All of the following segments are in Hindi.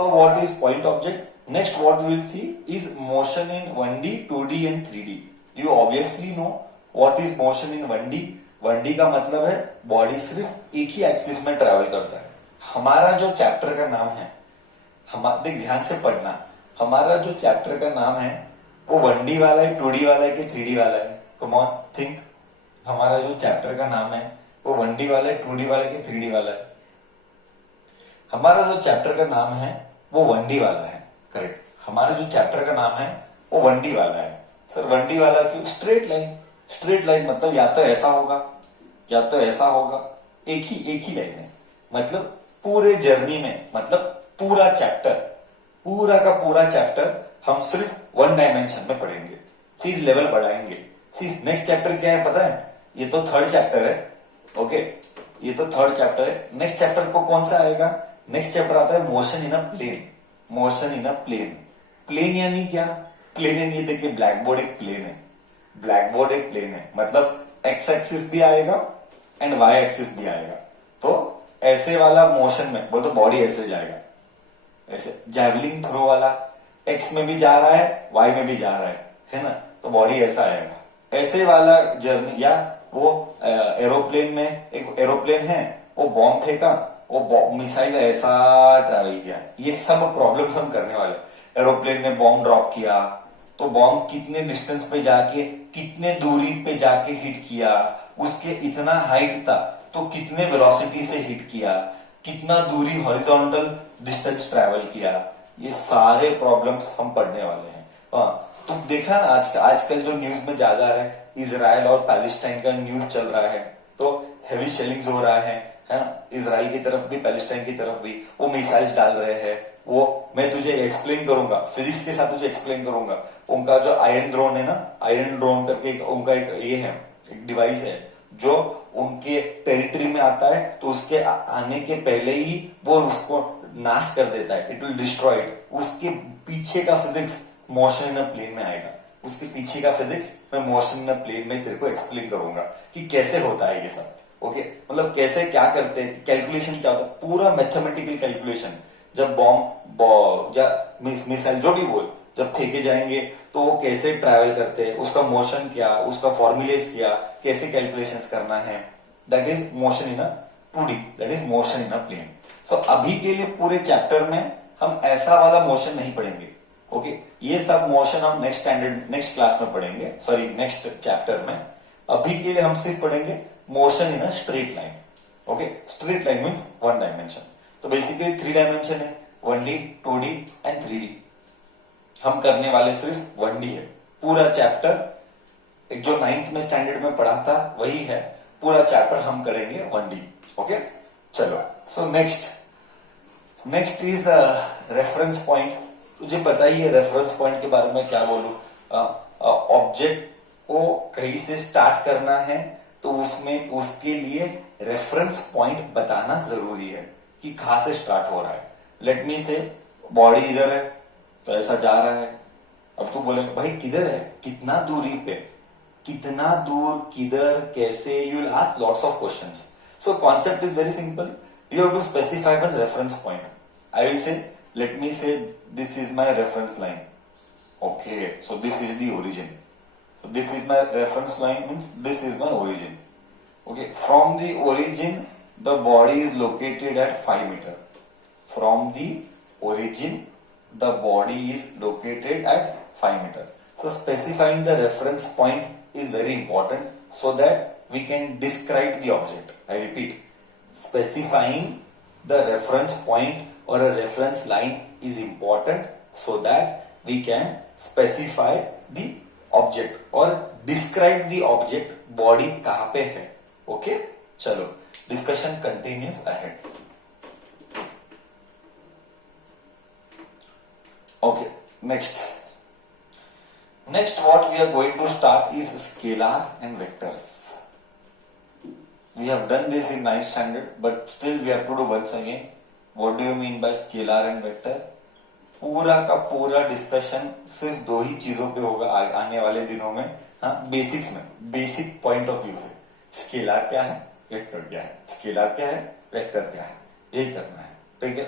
So what is point object? Next what we will see is motion in 1D, 2D and 3D. You obviously know what is motion in 1D. 1D का मतलब है बॉडी सिर्फ एक ही एक्सिस में ट्रेवल करता है. हमारा जो चैप्टर का नाम है, देख ध्यान से पढ़ना, हमारा जो चैप्टर का नाम है वो 1D वाला है, 2D वाला है कि 3D वाला है? Come on think. हमारा जो चैप्टर का नाम है वो 1D वाला है, 2D वाला है कि 3D वाला है? हमारा जो चैप्टर का नाम है वो 1D वाला है. करेक्ट. हमारा जो चैप्टर का नाम है वो 1D वाला है. सर 1D वाला क्यों? Straight line. स्ट्रेट लाइन मतलब या तो ऐसा होगा या तो ऐसा होगा. एक ही लाइन है. मतलब पूरे जर्नी में, मतलब पूरा चैप्टर, पूरा का पूरा चैप्टर हम सिर्फ 1 डायमेंशन में पढ़ेंगे. फिर लेवल बढ़ाएंगे. नेक्स्ट चैप्टर क्या है पता है? ये तो 3rd चैप्टर है. ओके, ये तो 3rd चैप्टर है. नेक्स्ट चैप्टर को कौन सा आएगा? नेक्स्ट चैप्टर आता है motion in a plane. Motion in a plane. Plane यानी क्या? प्लेन यानी ये देखिए, ब्लैक बोर्ड एक प्लेन है. ब्लैक बोर्ड एक प्लेन है मतलब एक्स एक्सिस भी आएगा एंड वाई एक्सिस भी आएगा. तो ऐसे वाला मोशन में बोल तो बॉडी ऐसे जाएगा. ऐसे जैवलिंग थ्रो वाला एक्स में भी जा रहा है, वाई में भी जा रहा है ना? तो बॉडी ऐसा आएगा. ऐसे वाला जर्नी, या वो एरोप्लेन में एक एरोप्लेन है, वो बॉम्ब फेंका, वो मिसाइल ऐसा ट्रैवल किया. ये सब प्रॉब्लम्स हम करने वाले. एरोप्लेन ने बॉम्ब ड्रॉप किया तो बॉम्ब कितने डिस्टेंस पे जाके, कितने दूरी पे जाके हिट किया, उसके इतना हाइट था तो कितने वेलोसिटी से हिट किया, कितना दूरी हॉरिजॉन्टल डिस्टेंस ट्रैवल किया. ये सारे प्रॉब्लम्स हम पढ़ने वाले हैं. तो देखा ना आजकल जो न्यूज में ज्यादा आ रहा है, इजराइल और पैलेस्टाइन का न्यूज चल रहा है. तो हेवी शेलिंग्स हो रहा है इजराइल की तरफ भी, पैलेस्टाइन की तरफ भी. वो मिसाइल्स डाल रहे हैं. वो मैं तुझे एक्सप्लेन करूंगा, फिजिक्स के साथ तुझे एक्सप्लेन करूंगा. उनका जो आयरन ड्रोन है ना, आयरन ड्रोन करके उनका एक ये है, एक डिवाइस है जो उनके टेरिटरी में आता है तो उसके आने के पहले ही वो उसको नाश कर देता है. It will destroy it. उसके पीछे का physics motion in a plane में आएगा. उसके पीछे का फिजिक्स मैं मोशन इन अ प्लेन में तेरे को एक्सप्लेन करूंगा कि कैसे होता है ये सब. ओके, मतलब कैसे क्या करते हैं, कैलकुलेशन क्या होता है, पूरा मैथमेटिकल कैलकुलेशन. जब बॉम्ब या मिसाइल जो भी बोल जब फेंके जाएंगे तो वो कैसे ट्रैवल करते हैं, उसका मोशन क्या, उसका फॉर्मुलेस क्या, कैसे कैलकुलेशंस करना है. That is motion in a 2D, that is motion in a plane. So अभी के लिए पूरे चैप्टर में हम ऐसा वाला मोशन नहीं पढ़ेंगे. ओके, ये सब मोशन हम नेक्स्ट क्लास में पढ़ेंगे, सॉरी नेक्स्ट चैप्टर में. अभी के लिए हम सिर्फ पढ़ेंगे motion in a straight line. Okay, straight line means 1 dimension. तो बेसिकली 3 डायमेंशन है, 1D, 2D एंड 3D. हम करने वाले सिर्फ 1D है. पूरा चैप्टर एक जो 9th में स्टैंडर्ड में पढ़ा था वही है. पूरा चैप्टर हम करेंगे 1D. ओके, चलो. So next is reference point. तुझे पता ही है रेफरेंस पॉइंट के बारे में क्या बोलूं. ऑब्जेक्ट को कहीं से स्टार्ट करना है तो उसमें उसके लिए रेफरेंस पॉइंट बताना जरूरी है कि कहां से स्टार्ट हो रहा है. लेट मी से बॉडी इधर है तो ऐसा जा रहा है. अब तू बोलेगा भाई किधर है, कितना दूरी पे, कितना दूर, किधर, कैसे. You will ask lots of questions. So concept is very simple. You have to specify one reference point. I will say, let me say this is my reference line. Okay, so this is the origin. So this is my reference line, means this is my origin. Okay, from the origin the body is located at 5 meter. From the origin the body is located at 5 meter. So specifying the reference point is very important so that we can describe the object. I repeat, specifying the reference point or a reference line is important so that we can specify the object और डिस्क्राइब द ऑब्जेक्ट. बॉडी कहां पे है. ओके, चलो discussion continues ahead. Okay, next what we are going to start is scalar and vectors. We have done this in 9th standard but still we have to do once again. What do you mean by scalar and vector? पूरा का पूरा डिस्कशन सिर्फ 2 ही चीजों पे होगा आने वाले दिनों में. बेसिक्स में, बेसिक पॉइंट ऑफ व्यू से. स्केलर क्या है, वेक्टर क्या है. स्केलर क्या है, वेक्टर क्या है, यही करना है. ठीक है.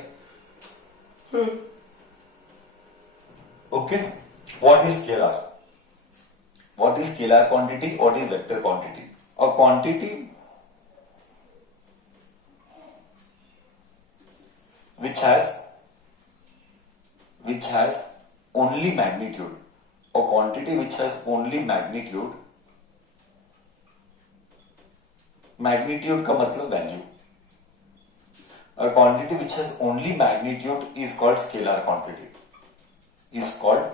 Okay, what is scalar? What is scalar quantity? What is vector quantity? A quantity which has only magnitude. A quantity which has only magnitude. Magnitude का मतलब value. A quantity which has only magnitude is called scalar quantity. Is called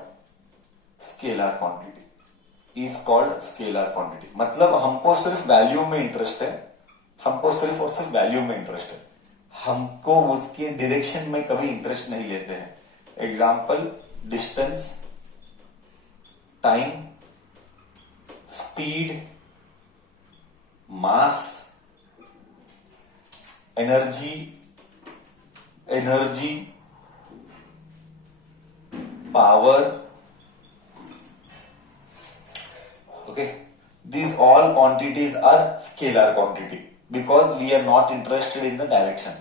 scalar quantity. Is called scalar quantity. मतलब हमको सिर्फ वैल्यू में इंटरेस्ट है. हमको सिर्फ और सिर्फ वैल्यू में इंटरेस्ट है. हमको उसके डायरेक्शन में कभी इंटरेस्ट नहीं लेते हैं. Example distance, time, speed, mass, energy, power. Okay, these all quantities are scalar quantity because we are not interested in the direction.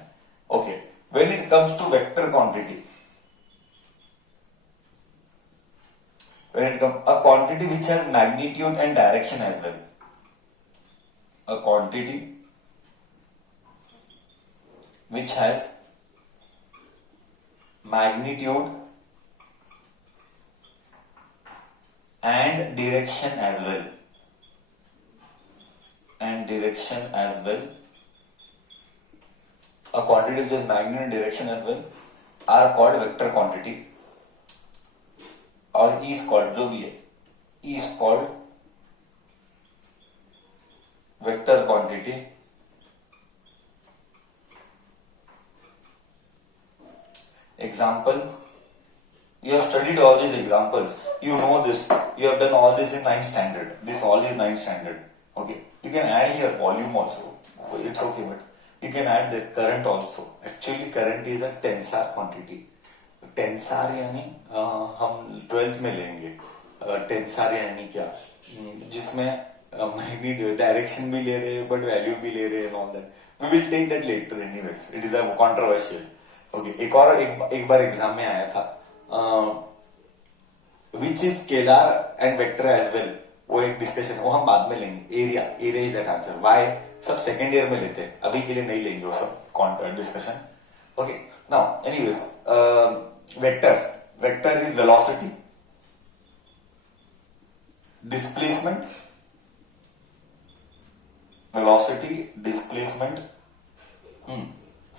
Okay, when it comes to vector quantity, a quantity which has magnitude and direction as well. A quantity which has magnitude and direction as well. A quantity which has magnitude and direction as well are called vector quantity, or is called, जो भी है, is called vector quantity. Example, you have studied all these examples, you know this, you have done all this in 9th standard. This all is 9th standard. Okay, you can add here volume also, it's okay, but you can add the current also. Actually current is a tensor quantity. Tensor यानी हम 12th में लेंगे. टेंसर यानी क्या, जिसमें मैग्नीट्यूड डायरेक्शन भी ले रहे हैं बट वैल्यू भी ले रहे हैं. All that we will take that later anyway, it is a controversial. Okay, एक बार एग्जाम में आया था which is scalar and vector as well. वो एक डिस्कशन, वो हम बाद में लेंगे. Area is that answer. Why? सब सेकेंड ईयर में लेते हैं, अभी के लिए नहीं लेंगे वो सब discussion. Okay, now anyways, vector is velocity, displacement,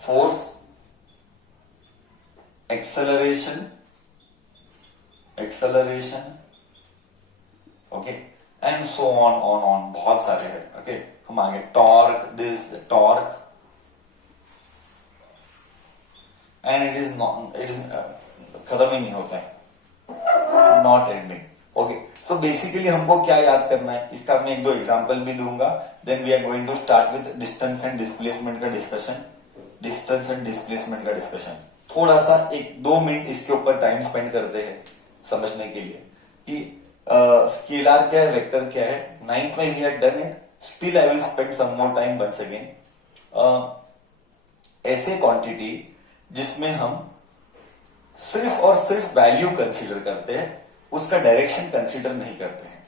force, acceleration, okay, and so on. बहुत सारे हैं. Okay, हम आगे torque, and it is खत्म ही नहीं होता है, not ending. Okay, so basically हमको क्या याद करना है, इसका मैं एक दो एग्जांपल भी दूंगा. Then we are going to start with distance and displacement का डिस्कशन. थोड़ा सा 1-2 मिनट इसके ऊपर टाइम स्पेंड करते हैं समझने के लिए कि स्केलर क्या है, वेक्टर क्या है. 9th में we had done it, still I will spend some more time once again. ऐसे क्वांटिटी जिसमें हम सिर्फ और सिर्फ वैल्यू कंसीडर करते हैं, उसका डायरेक्शन कंसीडर नहीं करते हैं.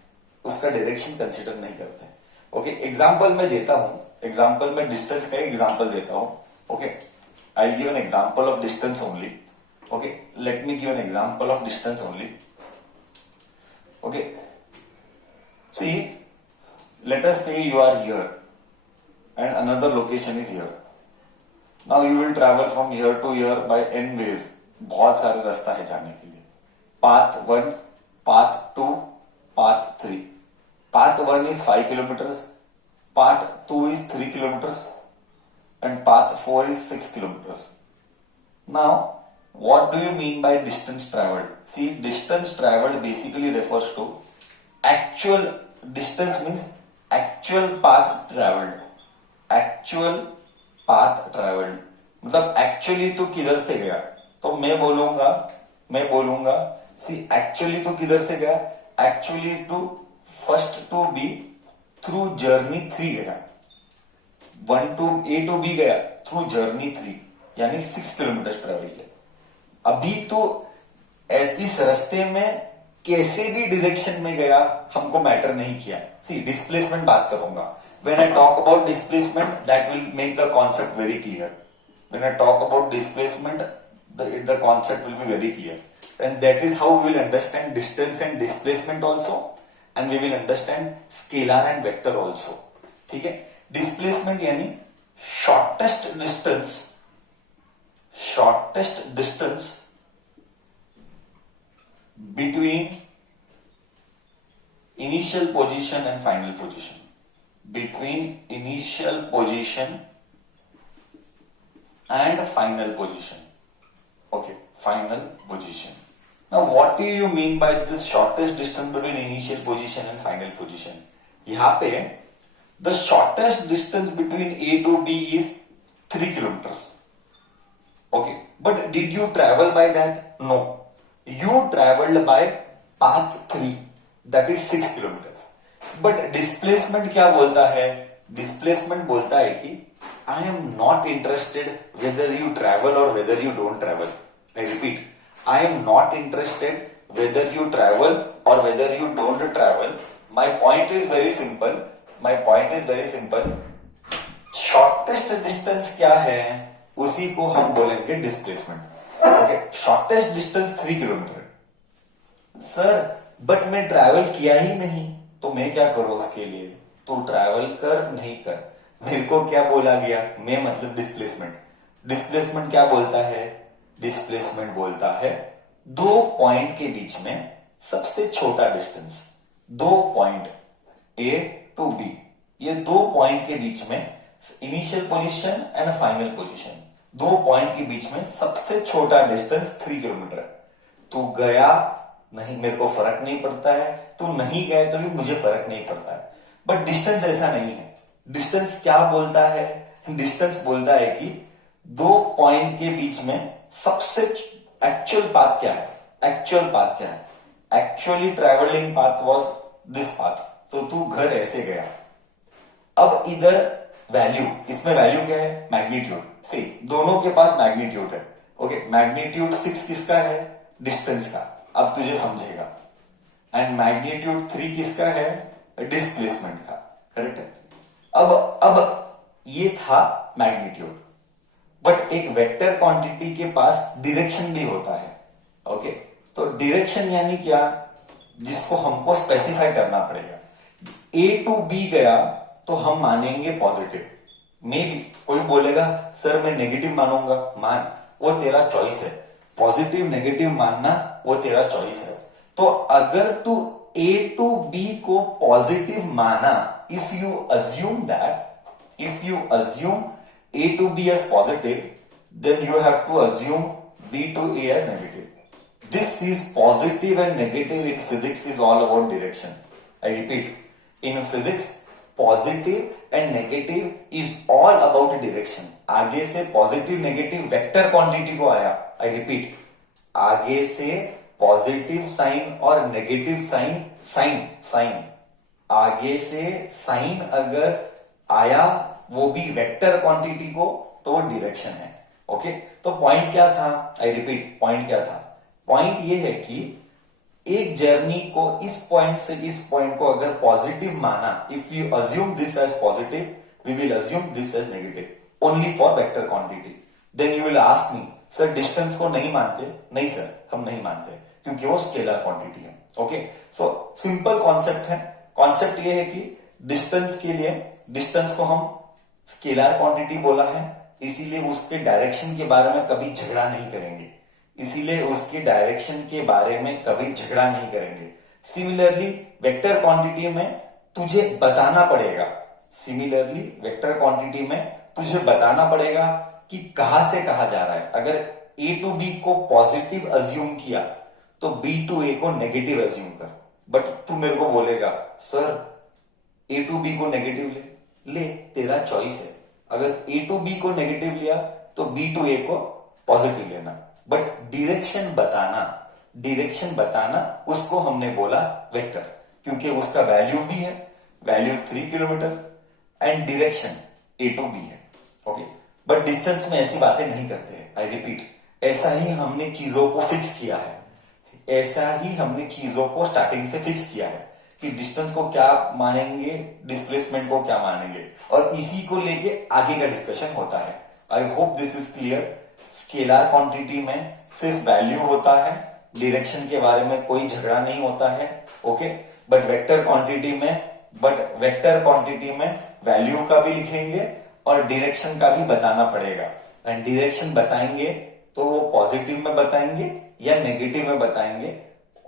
ओके, एग्जांपल मैं देता हूं. एग्जांपल में डिस्टेंस का एग्जांपल देता हूं. Okay, I give an example of distance only. Okay, let me give an example of distance only. Okay, see, let us say you are here and another location is here. Now you will travel from here to here by n ways. बहुत सारे रास्ता है जाने के लिए. Path 1, path 2, path 3. Path 1 is 5 kilometers, path 2 is 3 kilometers, and path 4 is 6 kilometers. Now, what do you mean by distance traveled? See, distance traveled basically refers to actual distance, means actual path traveled. मतलब एक्चुअली तो किधर से गया, तो मैं बोलूंगा सी एक्चुअली तो किधर से गया, actually to first to B through journey 3 गया. 1 to A to B गया थ्रू जर्नी 3, यानी 6 किलोमीटर ट्रेवल किया. अभी तो इस रास्ते में कैसे भी डायरेक्शन में गया हमको मैटर नहीं किया। सी डिस्प्लेसमेंट बात करूंगा। When I talk about displacement that will make the concept very clear. When I talk about displacement the concept will be very clear, and that is how we will understand distance and displacement also, and we will understand scalar and vector also। ठीक है, डिस्प्लेसमेंट यानी shortest distance between initial position and final position, between initial position and final position। Okay, final position। Now what do you mean by this shortest distance between initial position and final position? यहाँ पे the shortest distance between A to B is 3 kilometers। Okay, but did you travel by that? No, you traveled by path 3, that is 6 kilometers। But displacement क्या बोलता है? Displacement बोलता है कि I am not interested whether you travel or whether you don't travel। I repeat, I am not interested whether you travel or whether you don't travel। My point is very simple। Shortest distance क्या है उसी को हम बोलेंगे displacement. Okay, shortest distance 3 kilometre. Sir but मैं ट्रैवल किया ही नहीं, तो मैं क्या करूं उसके लिए? तो ट्रैवल कर नहीं कर, मेरे को क्या बोला गया? मैं मतलब डिस्प्लेसमेंट क्या बोलता है? डिस्प्लेसमेंट बोलता है दो पॉइंट के बीच में सबसे छोटा डिस्टेंस। दो पॉइंट ए टू बी, ये दो पॉइंट के बीच में initial position and final position, दो पॉइंट के बीच में सबसे छोटा डिस्टेंस 3 किलोमीटर। तू गया नहीं, मेरे को फर्क नहीं पड़ता है, तू नहीं गया तो भी मुझे फर्क नहीं पड़ता है। बट डिस्टेंस ऐसा नहीं है। डिस्टेंस क्या बोलता है? डिस्टेंस बोलता है कि दो पॉइंट के बीच में सबसे एक्चुअल पाथ क्या है? Actually travelling path was this path, तो तू घर ऐसे गया। अब इधर वैल्यू, इसमें वैल्यू क्या है? मैग्नीट्यूड। सी दोनों के पास मैग्नीट्यूड है। ओके, मैग्नीट्यूड 6 किसका है? डिस्टेंस का। अब तुझे समझेगा। एंड मैग्नीट्यूड 3 किसका है? डिस्प्लेसमेंट का। करेक्ट है। अब ये था मैग्नीट्यूड। बट एक वेक्टर क्वांटिटी के पास डायरेक्शन भी होता है। ओके, तो डायरेक्शन यानी क्या? जिसको हमको स्पेसिफाई करना पड़ेगा। ए टू बी गया तो हम मानेंगे पॉजिटिव। मे बी कोई बोलेगा सर मैं नेगेटिव मानूंगा, मान, वो तेरा चॉइस है। पॉजिटिव नेगेटिव मानना वो तेरा चॉइस है। तो अगर तू ए टू बी को पॉजिटिव माना, if you assume A to B as positive, then you have to assume B to A as negative। This is positive and negative in physics is all about direction। I repeat, in physics positive and negative is all about direction। आगे से पॉजिटिव नेगेटिव वेक्टर क्वांटिटी को आया। I repeat, आगे से पॉजिटिव साइन और नेगेटिव साइन आगे से साइन अगर आया वो भी वेक्टर क्वांटिटी को, तो वो डायरेक्शन है। ओके, तो पॉइंट क्या था? आई रिपीट, पॉइंट क्या था? पॉइंट ये है कि एक जर्नी को इस पॉइंट से इस पॉइंट को अगर पॉजिटिव माना, if you assume this as positive, we will assume this as negative only for vector quantity. Then you will ask me sir distance को नहीं मानते? नहीं सर, हम नहीं मानते क्योंकि वो स्केलर क्वांटिटी है। ओके, सो सिंपल कॉन्सेप्ट है। कॉन्सेप्ट ये है कि डिस्टेंस के लिए, डिस्टेंस को हम स्केलर क्वांटिटी बोला है, इसीलिए उसके डायरेक्शन के बारे में कभी झगड़ा नहीं करेंगे। सिमिलरली वेक्टर क्वांटिटी में तुझे बताना पड़ेगा कि कहां से कहा जा रहा है। अगर ए टू बी को पॉजिटिव अज्यूम किया तो बी टू ए को नेगेटिव अज्यूम कर। बट तू मेरे को बोलेगा सर ए टू बी को नेगेटिव ले, तेरा चॉइस है। अगर ए टू बी को नेगेटिव लिया तो बी टू ए को पॉजिटिव लेना। बट डायरेक्शन बताना उसको हमने बोला वेक्टर, क्योंकि उसका वैल्यू भी है, value 3 kilometre and direction A to B है। ओके, बट डिस्टेंस में ऐसी बातें नहीं करते हैं। आई रिपीट, ऐसा ही हमने चीजों को फिक्स किया है, ऐसा ही हमने चीजों को स्टार्टिंग से फिक्स किया है कि डिस्टेंस को क्या मानेंगे, डिस्प्लेसमेंट को क्या मानेंगे, और इसी को लेके आगे का डिस्कशन होता है। I hope this is clear. Scalar quantity में सिर्फ वैल्यू होता है, डायरेक्शन के बारे में कोई झगड़ा नहीं होता है, ओके। बट वेक्टर क्वांटिटी में वैल्यू का भी लिखेंगे और डायरेक्शन का भी बताना पड़ेगा। एंड डायरेक्शन बताएंगे तो वो पॉजिटिव में बताएंगे या नेगेटिव में बताएंगे,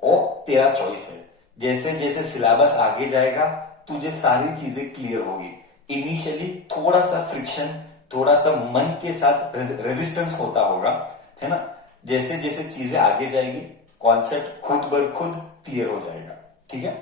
वो तेरा चॉइस है। जैसे जैसे सिलेबस आगे जाएगा तुझे सारी चीजें क्लियर होगी। इनिशियली थोड़ा सा फ्रिक्शन, थोड़ा सा मन के साथ रेजिस्टेंस होता होगा, है ना। जैसे जैसे चीजें आगे जाएगी कॉन्सेप्ट खुद ब खुद क्लियर हो जाएगा, ठीक है।